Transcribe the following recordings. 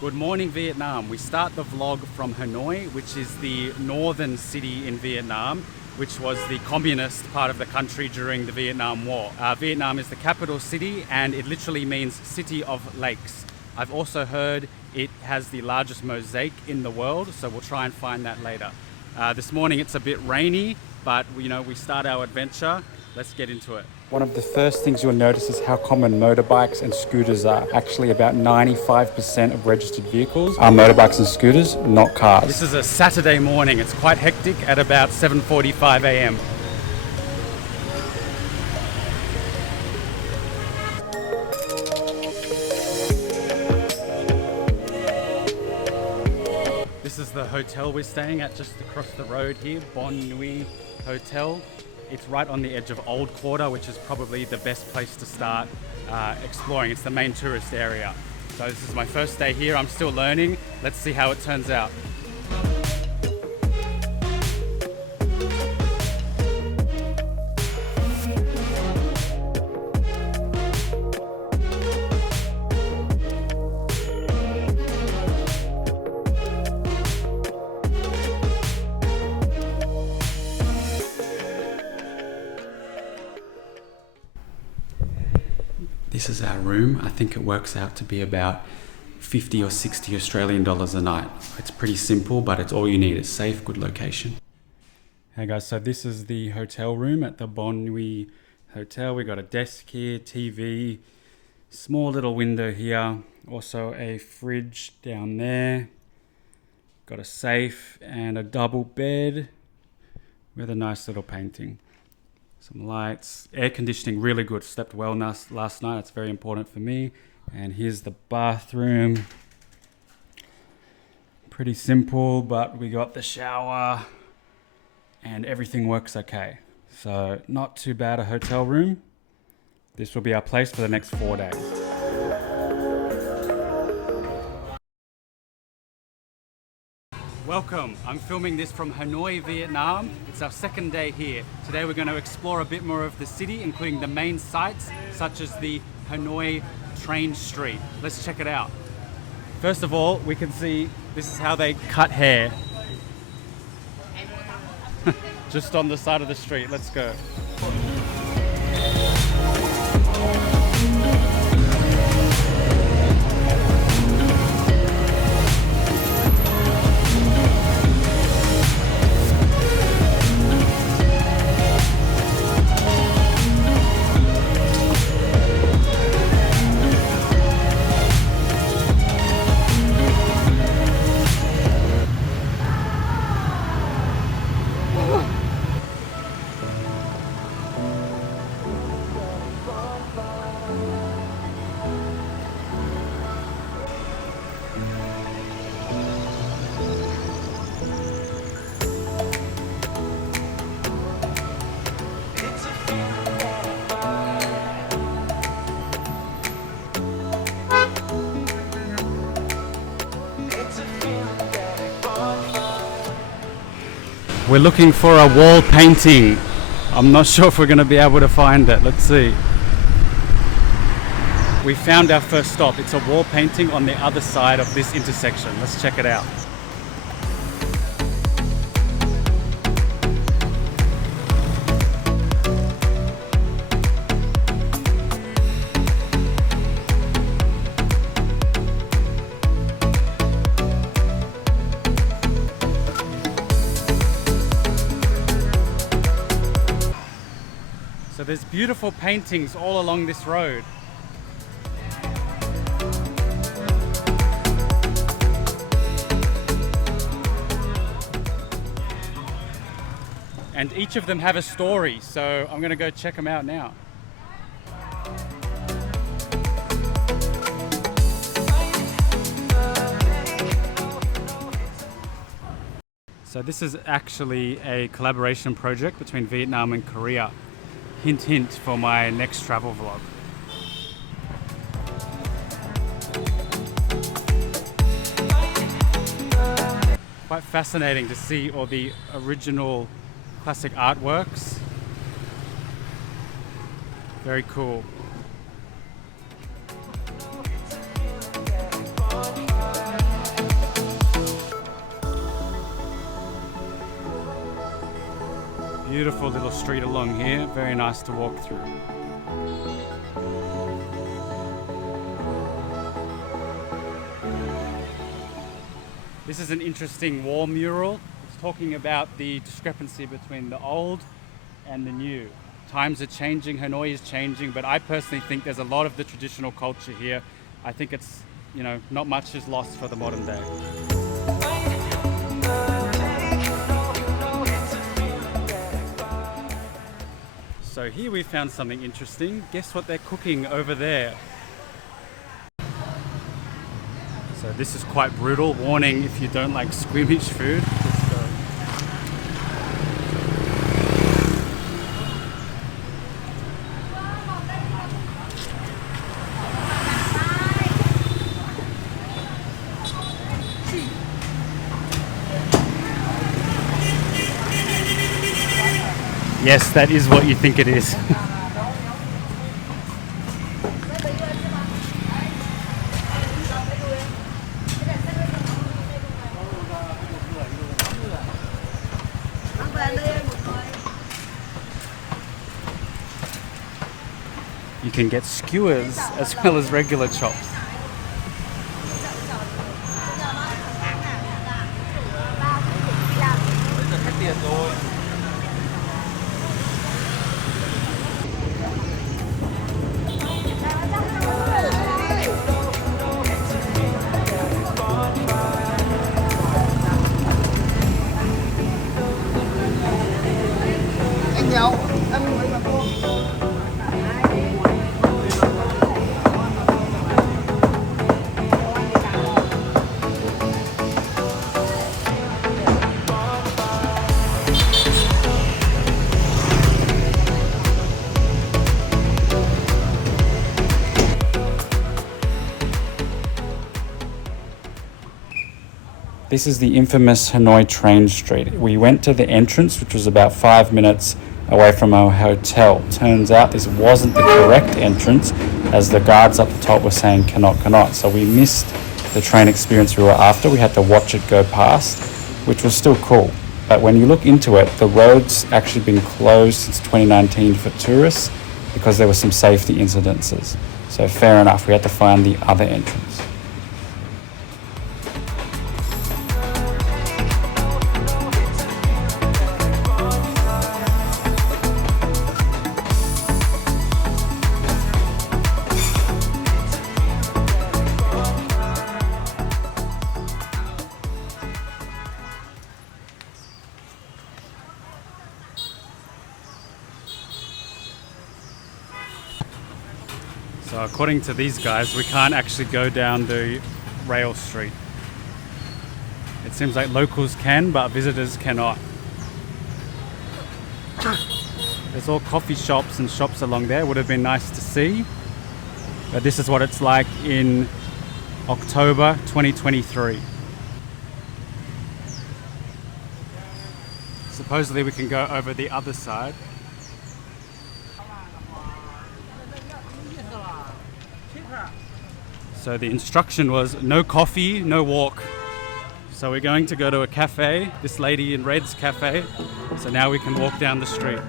Good morning, Vietnam. We start the vlog from Hanoi, which is the northern city in Vietnam, which was the communist part of the country during the Vietnam War. Vietnam is the capital city and it literally means city of lakes. I've also heard it has the largest mosaic in the world, so we'll try and find that later. This morning it's a bit rainy, but we start our adventure. Let's get into it. One of the first things you'll notice is how common motorbikes and scooters are. Actually, about 95% of registered vehicles are motorbikes and scooters, not cars. This is a Saturday morning. It's quite hectic at about 7:45 a.m. This is the hotel we're staying at just across the road here, Bonne Nuit Hotel. It's right on the edge of Old Quarter, which is probably the best place to start exploring. It's the main tourist area. So this is my first day here. I'm still learning. Let's see how it turns out. This is our room. I think it works out to be about 50 or 60 Australian dollars a night. It's pretty simple, but it's all you need. It's safe, good location. Hey guys, so this is the hotel room at the Bonne Nuit Hotel. We got a desk here, TV, small little window here, also a fridge down there. Got a safe and a double bed with a nice little painting. Some lights, air conditioning, really good. Slept well last night. It's very important for me. And here's the bathroom. Pretty simple, but we got the shower and everything works okay. So not too bad a hotel room. This will be our place for the next 4 days. Welcome. I'm filming this from Hanoi, Vietnam. It's our second day here. Today we're going to explore a bit more of the city, including the main sites, such as the Hanoi train street. Let's check it out. First of all, we can see this is how they cut hair. Just on the side of the street. Let's go. We're looking for a wall painting. I'm not sure if we're going to be able to find it. Let's see. We found our first stop. It's a wall painting on the other side of this intersection. Let's check it out. So there's beautiful paintings all along this road. And each of them have a story, so I'm gonna go check them out now. So this is actually a collaboration project between Vietnam and Korea. Hint, hint for my next travel vlog. Quite fascinating to see all the original classic artworks. Very cool. beautiful little street along here, very nice to walk through. This is an interesting wall mural. It's talking about the discrepancy between the old and the new. Times are changing, Hanoi is changing, but I personally think there's a lot of the traditional culture here. I think it's, you know, not much is lost for the modern day. So here we found something interesting. Guess what they're cooking over there? So this is quite brutal. Warning if you don't like squeamish food. Let's go. Yes, that is what you think it is. You can get skewers as well as regular chops. This is the infamous Hanoi train street. We went to the entrance, which was about 5 minutes away from our hotel. Turns out this wasn't the correct entrance, as the guards up the top were saying cannot. So we missed the train experience we were after. We had to watch it go past, which was still cool. But when you look into it, the road's actually been closed since 2019 for tourists because there were some safety incidences. So fair enough, we had to find the other entrance. So according to these guys, we can't actually go down the rail street. It seems like locals can, but visitors cannot. There's all coffee shops and shops along there. Would have been nice to see. But this is what it's like in October 2023. Supposedly we can go over the other side. So the instruction was no coffee, no walk. So we're going to go to a cafe, this lady in red's cafe. So now we can walk down the street.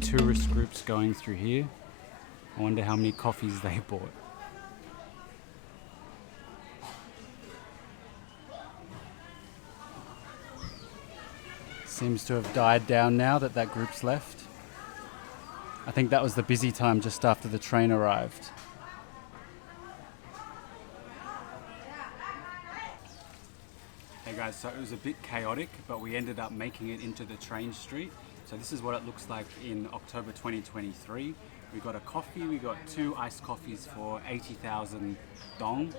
Tourist groups going through here. I wonder how many coffees they bought. Seems to have died down now that that group's left. I think that was the busy time just after the train arrived. Hey guys, so it was a bit chaotic, but we ended up making it into the train street. So this is what it looks like in October 2023. We got a coffee, we got 2 iced coffees for 80,000 dong.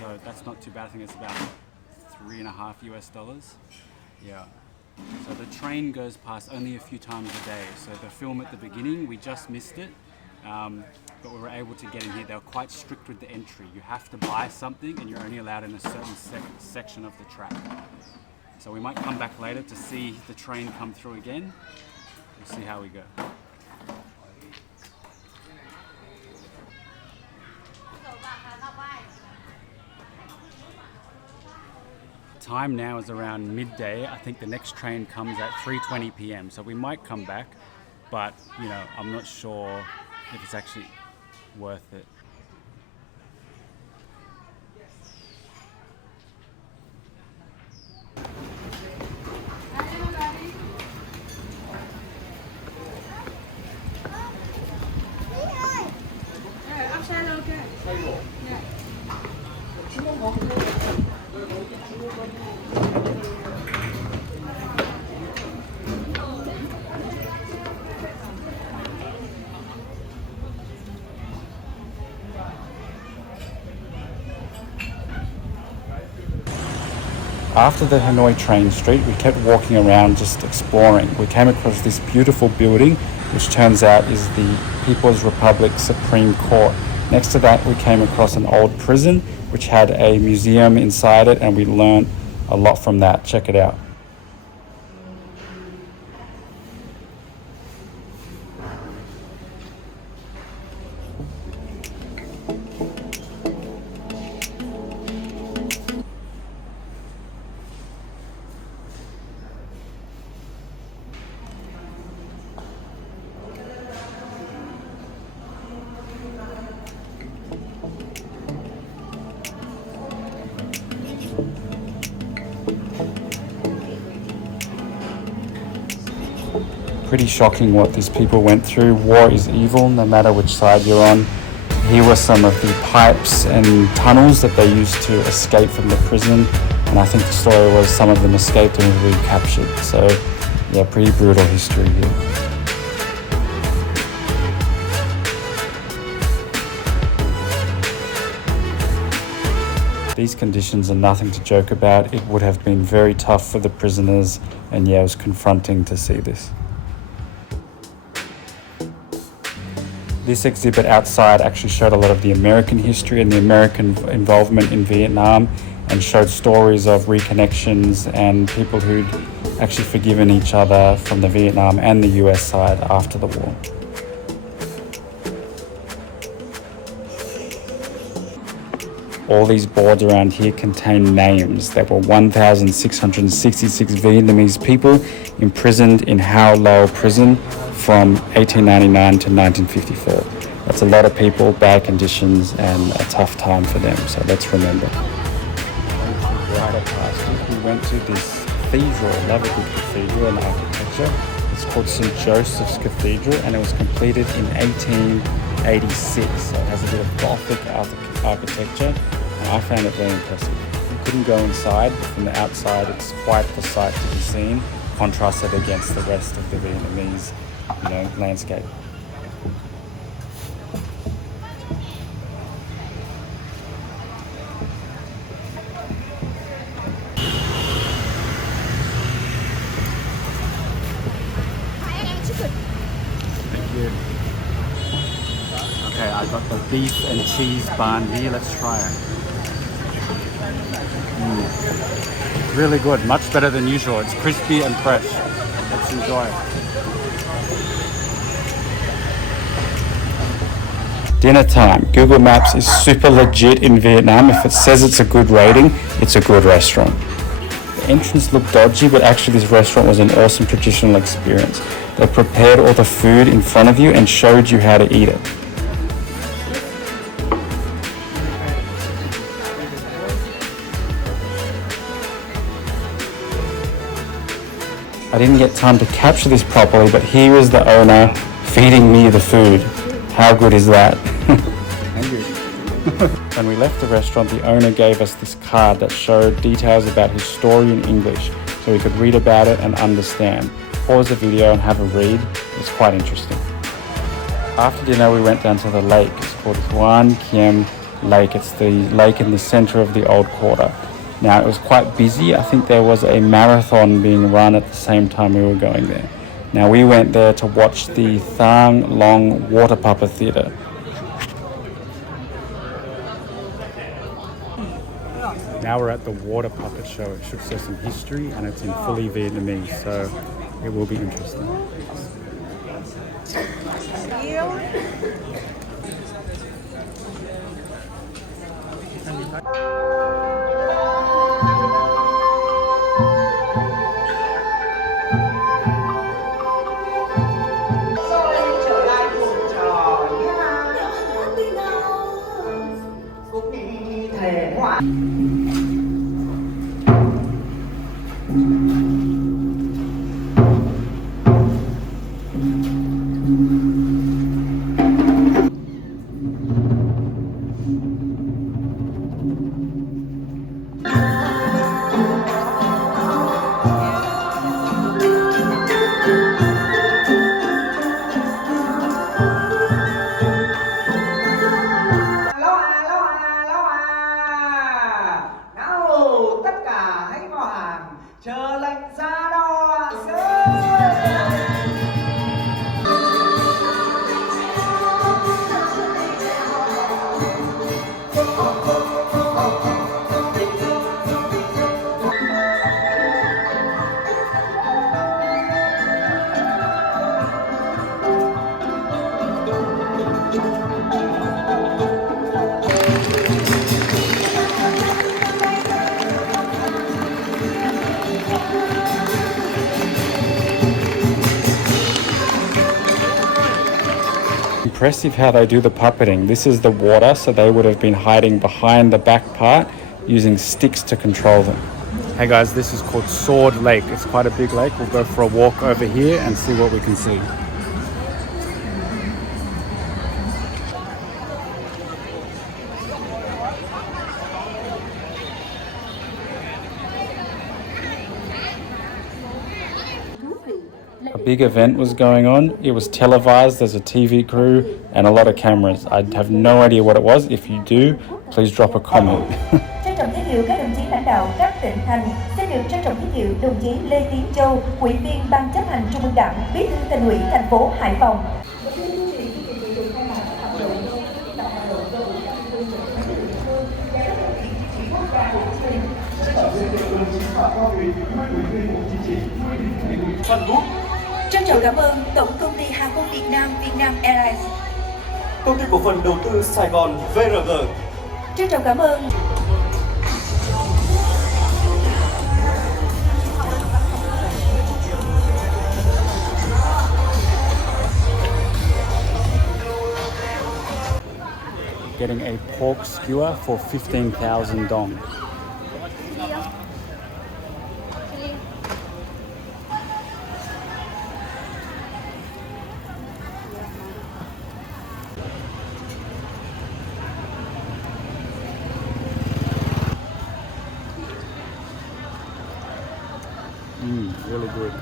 So that's not too bad. I think it's about $3.5 US. Yeah. So the train goes past only a few times a day. So the film at the beginning, we just missed it, but we were able to get in here. They were quite strict with the entry. You have to buy something and you're only allowed in a certain section of the track. So we might come back later to see the train come through again. We'll see how we go. Time now is around midday. I think the next train comes at 3:20 p.m. So we might come back, but you know, I'm not sure if it's actually worth it. After the Hanoi train street, we kept walking around just exploring. We came across this beautiful building, which turns out is the People's Republic Supreme Court. Next to that, we came across an old prison, which had a museum inside it, and we learned a lot from that. Check it out. Pretty shocking what these people went through. War is evil, no matter which side you're on. Here were some of the pipes and tunnels that they used to escape from the prison, and I think the story was some of them escaped and were recaptured. So yeah, pretty brutal history here. These conditions are nothing to joke about. It would have been very tough for the prisoners, and yeah, it was confronting to see this. This exhibit outside actually showed a lot of the American history and the American involvement in Vietnam, and showed stories of reconnections and people who'd actually forgiven each other from the Vietnam and the US side after the war. All these boards around here contain names. There were 1,666 Vietnamese people imprisoned in Hỏa Lò Prison from 1899 to 1954. That's a lot of people, bad conditions, and a tough time for them, so let's remember. We went to this cathedral, lovely cathedral and architecture. It's called St. Joseph's Cathedral, and it was completed in 1886, so it has a bit of Gothic architecture, and I found it very impressive. We couldn't go inside, but from the outside it's quite the sight to be seen, contrasted against the rest of the Vietnamese landscape. Thank you. Okay, I got the beef and cheese bun here. Let's try it. Really good, much better than usual. It's crispy and fresh. Let's enjoy it. Dinner time. Google Maps is super legit in Vietnam. If it says it's a good rating, it's a good restaurant. The entrance looked dodgy, but actually this restaurant was an awesome traditional experience. They prepared all the food in front of you and showed you how to eat it. I didn't get time to capture this properly, but here is the owner feeding me the food. How good is that? When we left the restaurant, the owner gave us this card that showed details about his story in English, so we could read about it and understand. Pause the video and have a read. It's quite interesting. After dinner, we went down to the lake. It's called Hoan Kiem Lake. It's the lake in the center of the Old Quarter. Now, it was quite busy. I think there was a marathon being run at the same time we were going there. Now, we went there to watch the Thang Long Water Puppet Theatre. Now we're at the water puppet show. It should show some history and it's in fully Vietnamese, so it will be interesting. Impressive how they do the puppeting. This is the water, so they would have been hiding behind the back part using sticks to control them. Hey guys, this is called Sword Lake. It's quite a big lake. We'll go for a walk over here and see what we can see. A big event was going on. It was televised. There's a TV crew and a lot of cameras. I have no idea what it was. If you do, please drop a comment. Trân trọng giới thiệu các đồng chí lãnh đạo các tỉnh thành. Xin được trân trọng giới thiệu đồng chí Lê Tiến Châu, Ủy viên Ban chấp hành Trung ương Đảng, Bí thư Thành ủy thành phố Hải Phòng. Trân trọng cảm ơn Tổng công ty Hàng không Việt Nam Vietnam Airlines, Công ty cổ phần đầu tư Sài Gòn VRG. trân trọng cảm ơn Getting a pork skewer for 15,000 dong. Really good.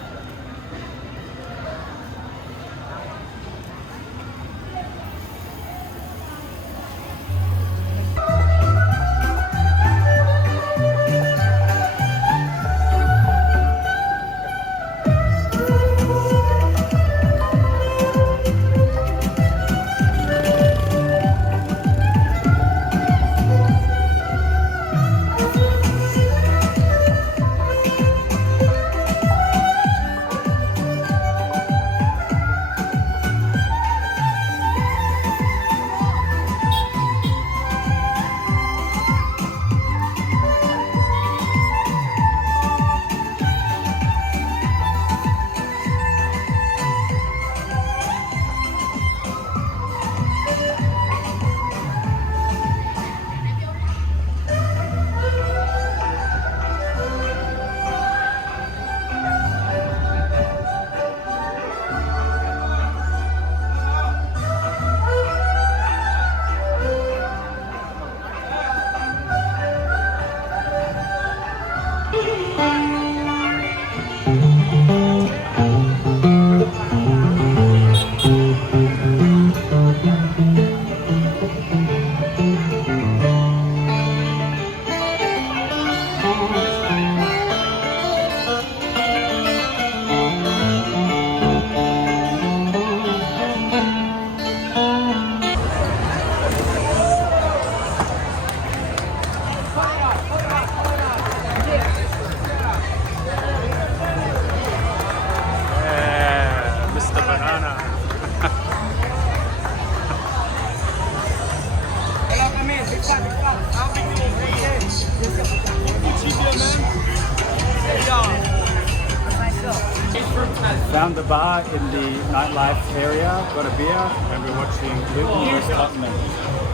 found the bar in the nightlife area, got a beer, and we're watching Luton vs Tottenham.